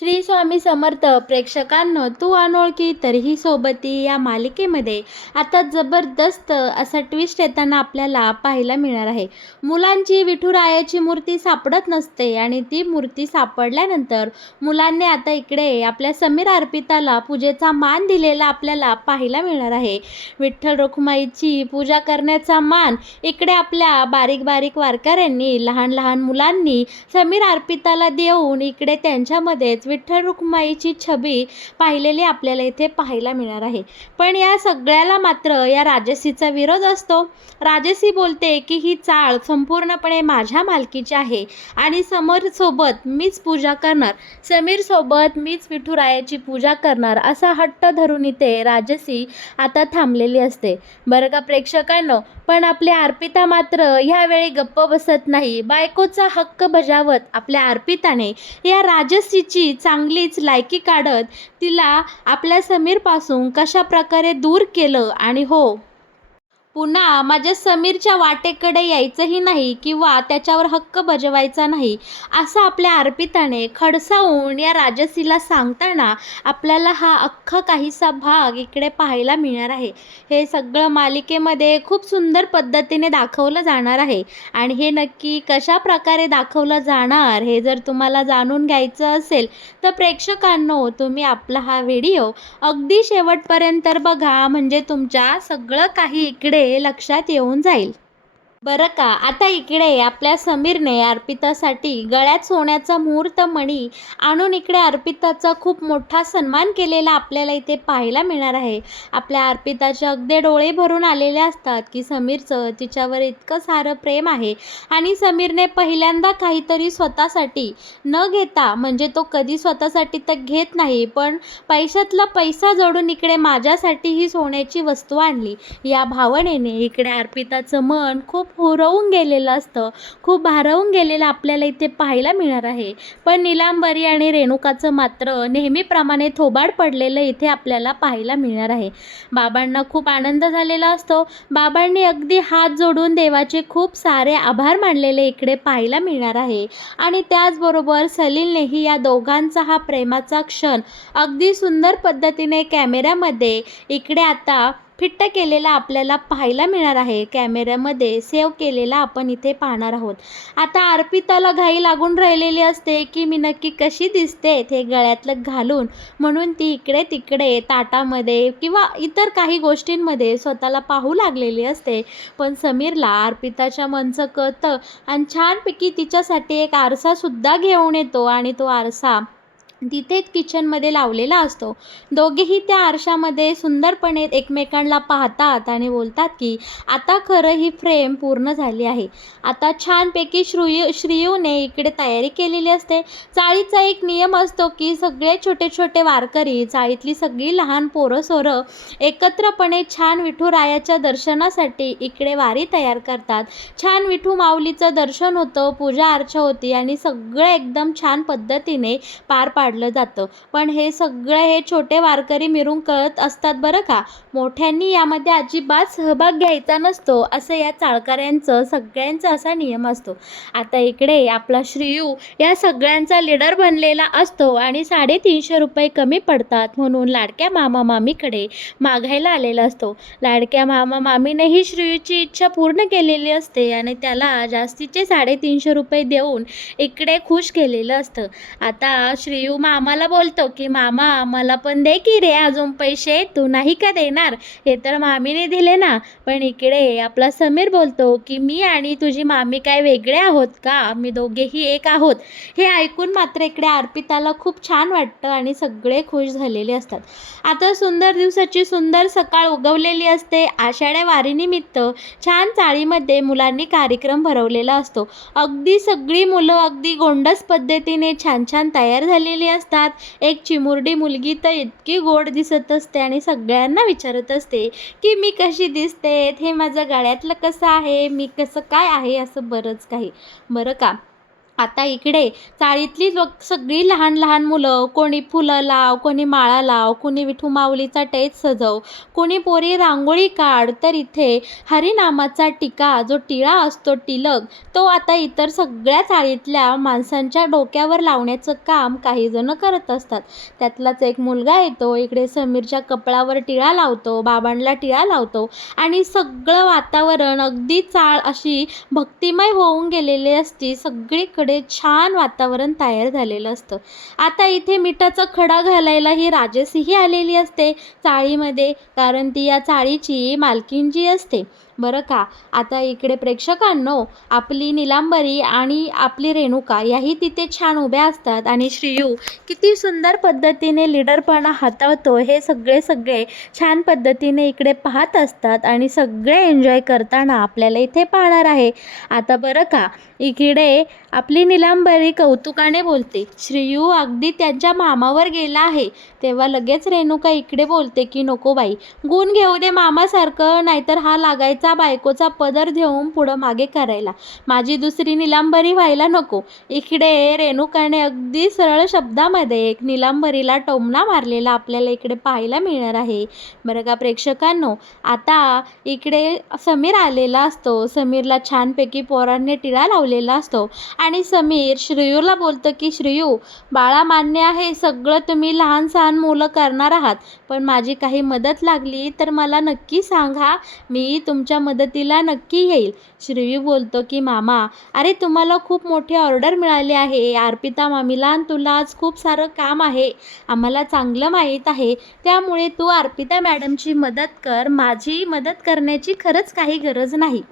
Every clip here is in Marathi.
श्री स्वामी समर्थ प्रेक्षकांनो, तू अनोळखी तरीही सोबती या मालिकेमध्ये आता जबरदस्त असा ट्विस्ट येताना आपल्याला पाहायला मिळणार आहे. मुलांची विठुरायाची मूर्ती सापडत नसते आणि ती मूर्ती सापडल्यानंतर मुलांनी आता इकडे आपल्या समीर अर्पिताला पूजेचा मान दिलेला आपल्याला पाहायला मिळणार आहे. विठ्ठल रखुमाईची पूजा करण्याचा मान इकडे आपल्या बारीक बारीक वारकऱ्यांनी, लहान लहान मुलांनी समीर अर्पिताला देऊन इकडे त्यांच्यामध्येच विठ्ठल रखुमाईची छबी पाहिलेली आपल्याला इथे पाहायला मिळणार आहे. पण या सगळ्याला मात्र या राजसीचा विरोध असतो. राजसी बोलते की ही चाळ संपूर्णपणे माझ्या मालकीची आहे आणि समीर सोबत मीच पूजा करणार, समीर सोबत मीच विठुरायाची पूजा करणार असा हट्ट धरून इथे राजसी आता थांबलेली असते. बरं का प्रेक्षकांनो, पण आपली अर्पिता मात्र ह्यावेळी गप्प बसत नाही. बायकोचा हक्क बजावत आपल्या अर्पिताने या राजसीची चांगलीच लायकी काढत तिला आपल्या समीरपासून कशा प्रकारे दूर केलं आणि हो, पुन्हा माझ्या समीरच्या वाटेकडे यायचंही नाही किंवा त्याच्यावर हक्क बजवायचा नाही असं आपल्या अर्पिताने खडसावून या राजसीला सांगताना आपल्याला हा अख्खा काहीसा भाग इकडे पाहायला मिळणार आहे. हे सगळं मालिकेमध्ये खूप सुंदर पद्धतीने दाखवलं जाणार आहे आणि हे नक्की कशा प्रकारे दाखवलं जाणार हे जर तुम्हाला जाणून घ्यायचं असेल तर प्रेक्षकांनो, तुम्ही आपला हा व्हिडिओ अगदी शेवटपर्यंत बघा, म्हणजे तुमच्या सगळं काही इकडे लक्षात येऊन जाईल. बरं का, आता इकडे आपल्या समीरने अर्पितासाठी गळ्यात सोन्याचा मुहूर्त मणी आणून इकडे अर्पिताचा खूप मोठा सन्मान केलेला आपल्याला इथे पाहायला मिळणार आहे. आपल्या अर्पिताचे अगदी डोळे भरून आलेले असतात की समीरचं तिच्यावर इतकं सारं प्रेम आहे आणि समीरने पहिल्यांदा काहीतरी स्वतःसाठी न घेता, म्हणजे तो कधी स्वतःसाठी तर घेत नाही, पण पैशातला पैसा जोडून इकडे माझ्यासाठी ही सोन्याची वस्तू आणली या भावनेने इकडे अर्पिताचं मन खूप हुरवून गेलेलं असतं, खूप भारावून गेलेलं आपल्याला इथे पाहायला मिळणार आहे. पण नीलांबरी आणि रेणुकाचं मात्र नेहमीप्रमाणे थोबाड पडलेलं इथे आपल्याला पाहायला मिळणार आहे. बाबांना खूप आनंद झालेला असतो. बाबांनी अगदी हात जोडून देवाचे खूप सारे आभार मानलेले इकडे पाहायला मिळणार आहे आणि त्याचबरोबर सलीलनेही या दोघांचा हा प्रेमाचा क्षण अगदी सुंदर पद्धतीने कॅमेऱ्यामध्ये इकडे आता फिट्ट केलेला आपल्याला पाहायला मिळणार आहे. कॅमेऱ्यामध्ये सेव्ह केलेला आपण इथे पाहणार आहोत. आता अर्पिताला घाई लागून राहिलेली असते की मी नक्की कशी दिसते ते गळ्यातलं घालून, म्हणून ती इकडे तिकडे ताटामध्ये किंवा इतर काही गोष्टींमध्ये स्वतःला पाहू लागलेली असते. पण समीरला अर्पिताच्या मनचं कळतं आणि छानपैकी तिच्यासाठी एक आरसासुद्धा घेऊन येतो आणि तो आरसा तिथेच किचनमध्ये लावलेला असतो. दोघेही त्या आरशामध्ये सुंदरपणे एकमेकांना पाहतात आणि बोलतात की आता खरं ही फ्रेम पूर्ण झाली आहे. आता छानपैकी श्रीयूने इकडे तयारी केलेली असते. चाळीचा एक नियम असतो की सगळे छोटे छोटे वारकरी, चाळीतली सगळी लहान पोरं सोरं एकत्रपणे छान विठुरायाच्या दर्शनासाठी इकडे वारी तयार करतात. छान विठू माऊलीचं दर्शन होतं, पूजा अर्चा होती आणि सगळं एकदम छान पद्धतीने पार पाडलं जातं. पण हे छोटे वारकरी मिरून कळत असतात बरं का. मोठ्यांनी यामध्ये अजिबात सहभाग घ्यायचा नसतो असं या चाळकऱ्यांचं सगळ्यांचा असा नियम असतो. आता इकडे आपला श्रीयू या सगळ्यांचा लीडर बनलेला असतो आणि 350 रुपये कमी पडतात म्हणून लाडक्या मामा मामीकडे मागायला आलेला असतो. लाडक्या मामा मामीनेही श्रीयूची इच्छा पूर्ण केलेली असते आणि त्याला जास्तीचे 350 रुपये देऊन इकडे खुश केलेलं असतं. आता श्रीयू मामाला बोलतो की मामा मला पण दे की रे अजून पैसे, तू नाही का देणार, हे तर मामीने दिले ना. पण इकडे आपला समीर बोलतो की मी आणि तुझी मामी काय वेगळे आहोत का, मी दोघेही एक आहोत. हे ऐकून मात्र इकडे अर्पिताला खूप छान वाटतं आणि सगळे खुश झालेले असतात. आता सुंदर दिवसाची सुंदर सकाळ उगवलेली असते. आषाढ्या वारीनिमित्त छान चाळीमध्ये मुलांनी कार्यक्रम भरवलेला असतो. अगदी सगळी मुलं अगदी गोंडस पद्धतीने छान छान तयार झालेली असतात. एक चिमुरडी मुलगी तर इतकी गोड दिसत असते आणि सगळ्यांना विचारत असते की मी कशी दिसते, हे माझं गळ्यातलं कसं आहे, मी कसं काय आहे, असं बरंच काही. बरं का, आता इकडे चाळीतली लोक सगळी लहान लहान मुलं, कोणी फुलं लाव, कोणी माळा लाव, कोणी विठू माऊलीचा टेज सजव, कोणी पोरी रांगोळी काढ, तर इथे हरिनामाचा टिका जो टिळा असतो टिलक, तो आता इतर सगळ्या चाळीतल्या माणसांच्या डोक्यावर लावण्याचं काम काही जण करत असतात. त्यातलाच एक मुलगा येतो, इकडे समीरच्या कपळावर टिळा लावतो, बाबांना टिळा लावतो आणि सगळं वातावरण अगदी चाळ अशी भक्तिमय होऊन गेलेली असती. सगळीकडे छान वातावरण तयार झालेलं असतं. आता इथे मिठाचा खडा घालायला ही राजसीही आलेली असते चाळीमध्ये, कारण ती या चाळीची मालकीण जी असते. बरं का. आता इकडे प्रेक्षकांनो, आपली नीलांबरी आणि आपली रेणुका याही तिथे छान उभ्या असतात आणि श्रीयू किती सुंदर पद्धतीने लीडरपणा हाताळतो हे सगळे सगळे छान पद्धतीने इकडे पाहत असतात आणि सगळे एन्जॉय करताना आपल्याला इथे पाहणार आहे. आता बरं का, इकडे आपली नीलांबरी कौतुकाने बोलते, श्रीयू अगदी त्यांच्या मामावर गेला आहे. तेव्हा लगेच रेणुका इकडे बोलते की नको बाई, गुण घेऊ दे मामासारखं, नाहीतर हा लागायचा बायकोचा पदर घेऊन पुढं मागे करायला. माझी दुसरी नीलांबरी व्हायला नको. इकडे रेणुकाने अगदी सरळ शब्दामध्ये एक नीलांबरीला टोमणा मारलेला आपल्याला इकडे पाहायला मिळणार आहे. बरं का प्रेक्षकांनो, आता इकडे समीर आलेला असतो. समीरला छानपैकी पोरांनी टिळा लावलेला असतो आणि समीर श्रेयूला बोलतं की श्रेयू बाळा, मान्य आहे सगळं तुम्ही लहान सहान मुलं करणार आहात, पण माझी काही मदत लागली तर मला नक्की सांगा, मी तुमच्या मदतीला नक्की येईल. श्रेयू बोलतो की मामा, अरे तुम्हाला खूप मोठी ऑर्डर मिळाली आहे. अर्पिता मामीला आणि तुला आज खूप सारं काम आहे, आम्हाला चांगलं माहीत आहे. त्यामुळे तू अर्पिता मॅडमची मदत कर, माझी मदत करण्याची खरंच काही गरज नाही.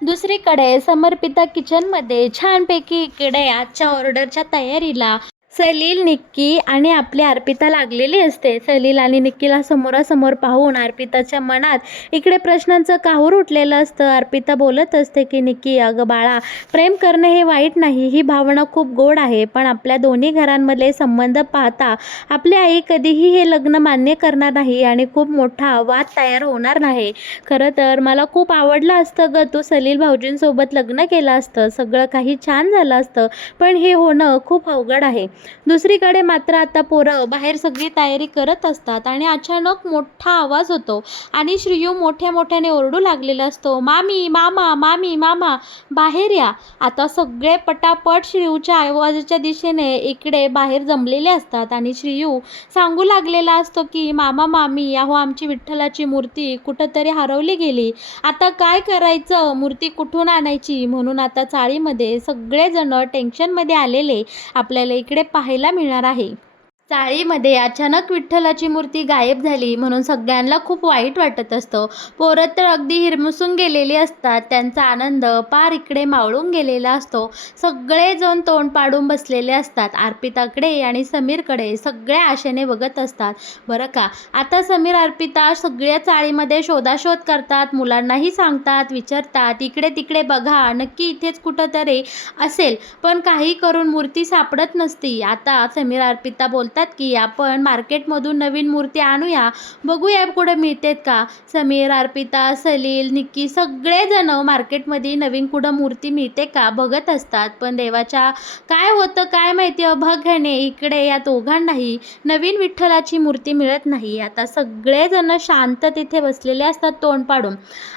दुसरीकडे समर्पिता किचनमध्ये छानपैकी इकडे आजच्या ऑर्डरच्या तयारीला सलील, निक्की आणि आपली अर्पिता लागलेली असते. सलील आणि निक्कीला समोरासमोर पाहून अर्पिताच्या मनात इकडे प्रश्नांचं काहूर उठलेलं असतं. अर्पिता बोलत असते की निक्की, अगं बाळा, प्रेम करणे हे वाईट नाही, ही भावना खूप गोड आहे, पण आपल्या दोन्ही घरांमधले संबंध पाहता आपली आई कधीही हे लग्न मान्य करणार नाही आणि खूप मोठा वाद तयार होणार नाही. खरं तर मला खूप आवडलं असतं गं, तू सलील भाऊजींसोबत लग्न केलं असतं, सगळं काही छान झालं असतं, पण हे होणं खूप अवघड आहे. दुसरीकडे मात्र आता पोरं बाहेर सगळी तयारी करत असतात आणि अचानक मोठा आवाज होतो आणि श्रीयू मोठ्या मोठ्याने ओरडू लागलेला असतो, मामी, मामा, मामी, मामा, बाहेर या. आता सगळे पटापट श्रीयूच्या आवाजाच्या दिशेने इकडे बाहेर जमलेले असतात आणि श्रीयू सांगू लागलेला असतो की मामा, मामी, अहो आमची विठ्ठलाची मूर्ती कुठंतरी हरवली गेली, आता काय करायचं, मूर्ती कुठून आणायची. म्हणून आता चाळीमध्ये सगळेजण टेन्शनमध्ये आलेले आपल्याला इकडे पाहायला मिळणार आहे. चाळीमध्ये अचानक विठ्ठलाची मूर्ती गायब झाली म्हणून सगळ्यांना खूप वाईट वाटत असतं. पोरं तर अगदी हिरमुसून गेलेली असतात, त्यांचा आनंद पार इकडे मावळून गेलेला असतो. सगळेजण तोंड पाडून बसलेले असतात. अर्पिताकडे आणि समीरकडे सगळ्या आशेने बघत असतात. बरं का. आता समीर अर्पिता सगळ्या चाळीमध्ये शोधाशोध करतात, मुलांनाही सांगतात, विचारतात, इकडे तिकडे बघा, नक्की इथेच कुठंतरी असेल, पण काही करून मूर्ती सापडत नसती. आता समीर अर्पिता बोलतात की आपण मार्केटमधून नवीन मूर्ती आणूया, बघूया कुठं मिळतेत का. समीर, अर्पिता, सलील, निक्की सगळेजण मार्केटमध्ये नवीन कुठं मूर्ती मिळते का बघत असतात, पण देवाच्या काय होतं काय माहिती, अभाग्याने इकडे या दोघांनाही नवीन विठ्ठलाची मूर्ती मिळत नाही. आता सगळेजण शांत तिथे बसलेले असतात तोंड पाडून.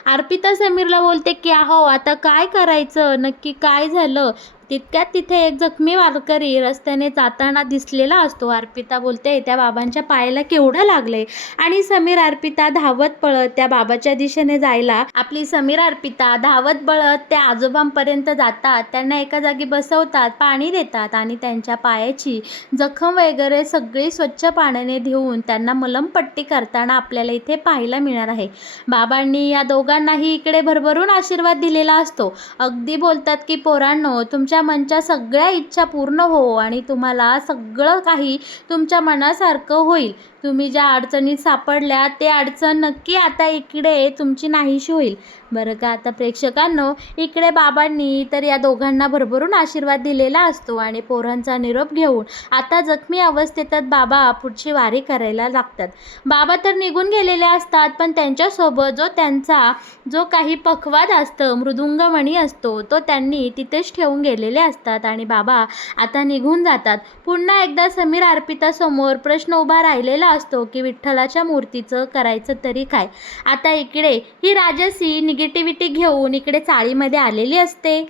अर्पिता समीरला बोलते की अहो आता काय करायचं, नक्की काय झालं. तितक्यात तिथे एक जखमी वारकरी रस्त्याने जाताना दिसलेला असतो. अर्पिता बोलते, त्या बाबांच्या पायाला केवढं लागलंय, आणि समीर अर्पिता धावत पळत त्या बाबाच्या दिशेने जायला आपली समीर अर्पिता धावत पळत त्या आजोबांपर्यंत जातात, त्यांना एका जागी बसवतात, पाणी देतात आणि त्यांच्या पायाची जखम वगैरे सगळी स्वच्छ पाण्याने धुवून त्यांना मलमपट्टी करताना आपल्याला इथे पाहायला मिळणार आहे. बाबांनी या दोघांनाही इकडे भरभरून आशीर्वाद दिलेला असतो. अगदी बोलतात की पोरांनो, तुमच्या मनच्या सगळ्या इच्छा पूर्ण हो आणि तुम्हाला सगळं काही तुमच्या मनासारखं होईल. तुम्ही ज्या अडचणीत सापडल्या ते अडचण नक्की आता इकडे तुमची नाहीशी होईल. बरं का. आता प्रेक्षकांनो, इकडे बाबांनी तर या दोघांना भरभरून आशीर्वाद दिलेला असतो आणि पोरांचा निरोप घेऊन आता जखमी अवस्थेतच बाबा पुढची वारी करायला लागतात. बाबा तर निघून गेलेले असतात, पण त्यांच्यासोबत त्यांचा जो काही पखवाद असतं, मृदुंगमणी असतो, तो त्यांनी तिथेच ठेवून गेलेले असतात आणि बाबा आता निघून जातात. पुन्हा एकदा समीर अर्पितासमोर प्रश्न उभा राहिलेला असतो की विठ्ठलाच्या मूर्तीचं करायचं तरी काय. आता इकडे ही राजसी निगेटिव्हिटी घेऊन इकडे चाळीमध्ये आलेली असते.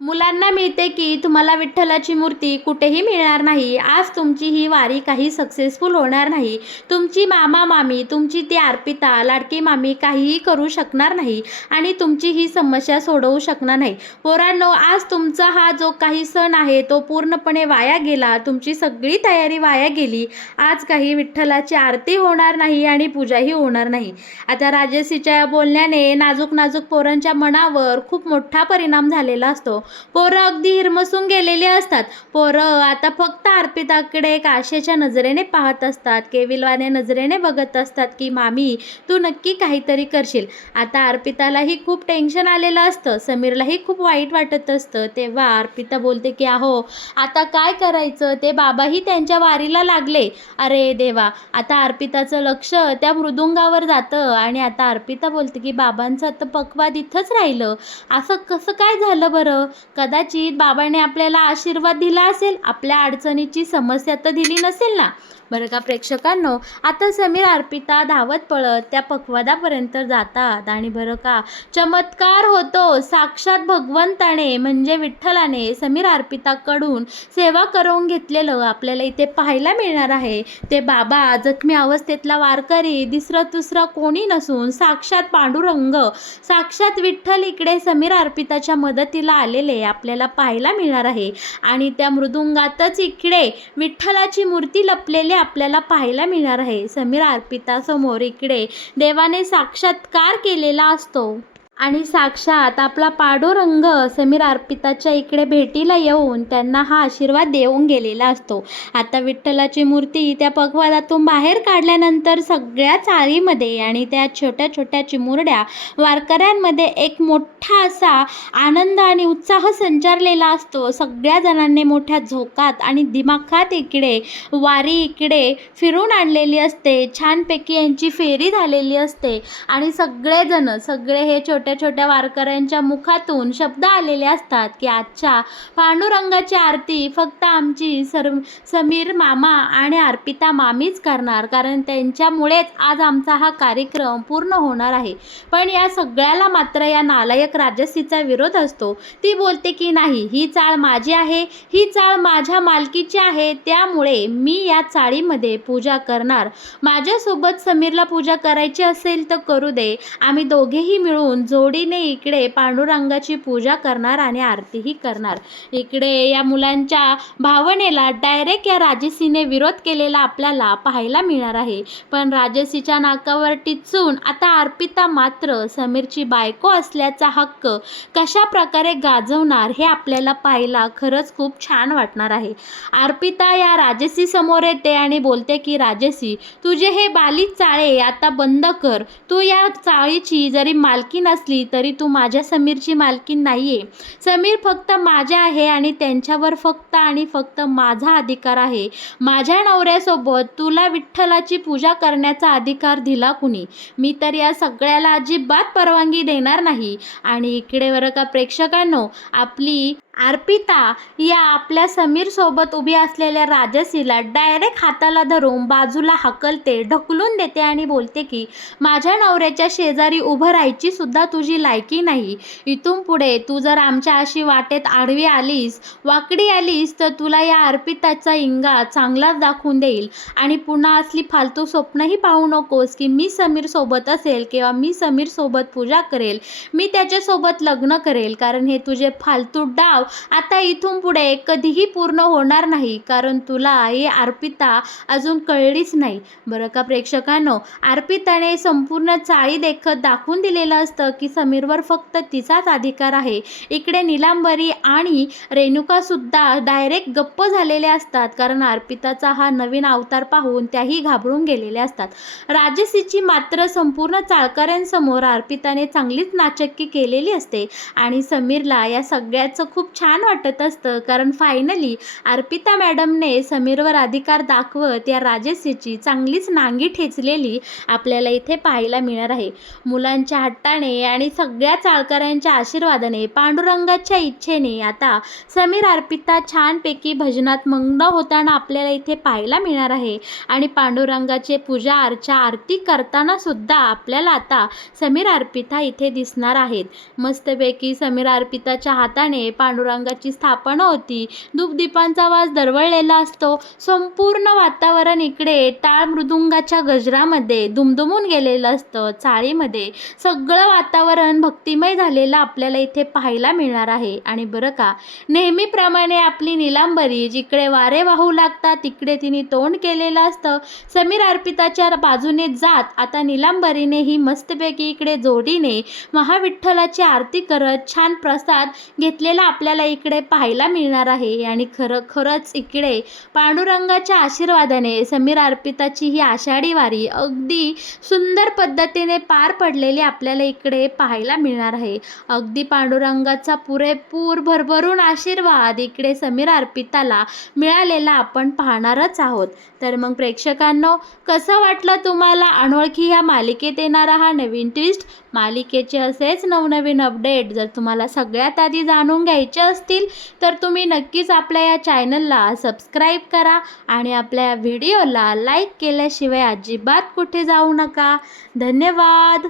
मुलांना मिळते की तुम्हाला विठ्ठलाची मूर्ती कुठेही मिळणार नाही. आज तुमची ही वारी काही सक्सेसफुल होणार नाही. तुमची मामा मामी, तुमची ती अर्पिता लाडकी मामी काहीही करू शकणार नाही आणि तुमची ही समस्या सोडवू शकणार नाही. पोरांनो, आज तुमचा हा जो काही सण आहे तो पूर्णपणे वाया गेला. तुमची सगळी तयारी वाया गेली. आज काही विठ्ठलाची आरती होणार नाही आणि पूजाही होणार नाही. आता राजसीच्या बोलण्याने नाजूक नाजूक पोरांच्या मनावर खूप मोठा परिणाम झालेला असतो. पोरं अगदी हिरमसून गेलेली असतात. पोरं आता फक्त अर्पिताकडे एक आशेच्या नजरेने पाहत असतात, केविलवाने नजरेने बघत असतात की मामी तू नक्की काहीतरी करशील. आता अर्पितालाही खूप टेन्शन आलेलं असतं, समीरलाही खूप वाईट वाटत असतं. तेव्हा अर्पिता बोलते की अहो आता काय करायचं, ते बाबाही त्यांच्या वारीला लागले. अरे देवा. आता अर्पिताचं लक्ष त्या मृदुंगावर जातं आणि आता अर्पिता बोलते की बाबांचं आता पक्वाद इथंच राहिलं, असं कसं काय झालं बरं. कदाचित बाबाने आपल्याला आशीर्वाद दिला असेल, आपल्या अडचणीची समस्या तर दिली नसेल ना. बरं का प्रेक्षकांनो, आता समीर अर्पिता धावत पळत त्या पक्वादापर्यंत जातात आणि बरं का चमत्कार होतो. साक्षात भगवंताने म्हणजे विठ्ठलाने समीर अर्पिताकडून सेवा करून घेतलेलं आपल्याला इथे पाहायला मिळणार आहे. ते बाबा जखमी अवस्थेतला वारकरी दुसरा कोणी नसून साक्षात पांडुरंग, साक्षात विठ्ठल इकडे समीर अर्पिताच्या मदतीला आलेले आपल्याला पाहायला मिळणार आहे. आणि त्या मृदुंगातच इकडे विठ्ठलाची मूर्ती लपलेली आपल्याला पाहायला मिळणार आहे. समीर अर्पितासमोर इकडे देवाने साक्षात्कार केलेला असतो आणि साक्षात आपला पांडुरंग समीर अर्पिताच्या इकडे भेटीला येऊन त्यांना हा आशीर्वाद देऊन गेलेला असतो. आता विठ्ठलाची मूर्ती त्या पक्वादातून बाहेर काढल्यानंतर सगळ्या चाळीमध्ये आणि त्या छोट्या छोट्या चिमुरड्या वारकऱ्यांमध्ये एक मोठा असा आनंद आणि उत्साह संचारलेला असतो. सगळ्या जणांनी मोठ्या झोकात आणि दिमाखात इकडे वारी इकडे फिरून आणलेली असते. छानपैकी यांची फेरी झालेली असते आणि सगळे हे छोट्या छोट्या वारकऱ्यांच्या मुखातून शब्द आलेले असतात की आजच्या पांडुरंगाची आरती फक्त आमची समीर मामा आणि अर्पिता मामीच करणार, कारण त्यांच्यामुळेच आज आमचा हा कार्यक्रम पूर्ण होणार आहे. पण या सगळ्याला मात्र या नालायक राजसीचा विरोध असतो. ती बोलते की नाही, ही चाळ माझी आहे, ही चाळ माझ्या मालकीची आहे, त्यामुळे मी या चाळीमध्ये पूजा करणार. माझ्यासोबत समीरला पूजा करायची असेल तर करू दे, आम्ही दोघेही मिळून जोडीने इकडे पांडुरंगाची पूजा करणार आणि आरतीही करणार. इकडे या मुलांच्या भावनेला डायरेक्ट या राजसीने विरोध केलेला आपल्याला पाहायला मिळणार आहे. पण राजसीच्या नाकावर टिचून आता अर्पिता मात्र समीरची बायको असल्याचा हक्क कशा प्रकारे गाजवणार हे आपल्याला पाहायला खरंच खूप छान वाटणार आहे. अर्पिता या राजसी समोर येते आणि बोलते की राजसी, तुझे हे बालिश चाळे आता बंद कर. तू या चाळीची जरी मालकीन असली तरी तू माझ्या समीरची मालकीन नाहीये. समीर फक्त माझ्या आहे आणि त्यांच्यावर फक्त आणि फक्त माझा अधिकार आहे. माझ्या नवऱ्यासोबत तुला विठ्ठलाची पूजा करण्याचा अधिकार दिला कुणी? मी तर या सगळ्याला अजिबात परवानगी देणार नाही. आणि इकडे बरं का प्रेक्षकांनो, आपली अर्पिता या आपल्या समीरसोबत उभी असलेल्या राजसीला डायरेक्ट हाताला धरून बाजूला हकलते, ढकलून देते आणि बोलते की माझ्या नवऱ्याच्या शेजारी उभं राहायची सुद्धा तुझी लायकी नाही. इथून पुढे तू जर आमच्या अशी वाटेत आडवी आलीस, वाकडी आलीस तर तुला या अर्पिताचा इंगा चांगलाच दाखवून देईल. आणि पुन्हा असली फालतू स्वप्नही पाहू नकोस की मी समीरसोबत असेल किंवा मी समीरसोबत पूजा करेल, मी त्याच्यासोबत लग्न करेल, कारण हे तुझे फालतू डाव आता इथून पुढे कधीही पूर्ण होणार नाही, कारण तुला ही अर्पिता अजून कळलीच नाही. बरं का प्रेक्षकांनो, अर्पिताने संपूर्ण चाळी देखत दाखवून दिलेलं असतं की समीरवर फक्त तिचाच अधिकार आहे. इकडे नीलांबरी आणि रेणुकासुद्धा डायरेक्ट गप्प झालेल्या असतात, कारण अर्पिताचा हा नवीन अवतार पाहून त्याही घाबरून गेलेल्या असतात. राजसीची मात्र संपूर्ण चाळकऱ्यांसमोर अर्पिताने चांगलीच नाचक्की केलेली असते आणि समीरला या सगळ्याचं खूप छान वाटत असतं, कारण फायनली अर्पिता मॅडमने समीरवर अधिकार दाखवत या राजसीची चांगलीच नांगी ठेचलेली आपल्याला इथे पाहायला मिळणार आहे. मुलांच्या हट्टाने आणि सगळ्या चाळकऱ्यांच्या आशीर्वादाने, पांडुरंगाच्या इच्छेने आता समीर अर्पिता छानपैकी भजनात मग्न होताना आपल्याला इथे पाहायला मिळणार आहे आणि पांडुरंगाचे पूजा अर्चा आरती करताना सुद्धा आपल्याला आता समीर अर्पिता इथे दिसणार आहेत. मस्तपैकी समीर अर्पिताच्या हाताने पांडुरंगाची स्थापना होती. धूपदीपांचा वास दरवळलेला असतो. संपूर्ण वातावरण इकडे टाळ मृदुंगाच्या गजरामध्ये दुमदुमून गेलेलं असतं. चाळीमध्ये सगळं वातावरण भक्तिमय झालेलं आपल्याला इथे पाहायला मिळणार आहे. आणि बरं का, नेहमीप्रमाणे आपली नीलांबरी जिकडे वारे वाहू लागतात तिकडे तिने तोंड केलेलं असतं. समीर अर्पिताच्या बाजूने जात आता नीलांबरीने ही मस्तपैकी इकडे जोडीने महाविठ्ठलाची आरती करत छान प्रसाद घेतलेला आपल्याला इकडे पाहायला मिळणार आहे. आणि खरंच इकडे पांडुरंगाच्या आशीर्वादाने समीर अर्पिताची ही आषाढी वारी अगदी सुंदर पद्धतीने पार पडलेली आपल्याला इकडे पाहायला मिळणार आहे. अगदी पांडुरंगाचा पुरेपूर भरभरून आशीर्वाद इकडे समीर अर्पिताला मिळालेला आपण पाहणारच आहोत. तर मग प्रेक्षकांनो, कसं वाटलं तुम्हाला अनोळखी ह्या मालिकेत येणारा हा नवीन ट्विस्ट? मालिकेचे असेच नवनवीन अपडेट जर तुम्हाला सगळ्यात आधी जाणून घ्यायचे असतील तर तुम्ही नक्कीच आपल्या या चॅनलला सबस्क्राईब करा आणि आपल्या व्हिडिओला लाईक केल्याशिवाय अजिबात कुठे जाऊ नका. धन्यवाद.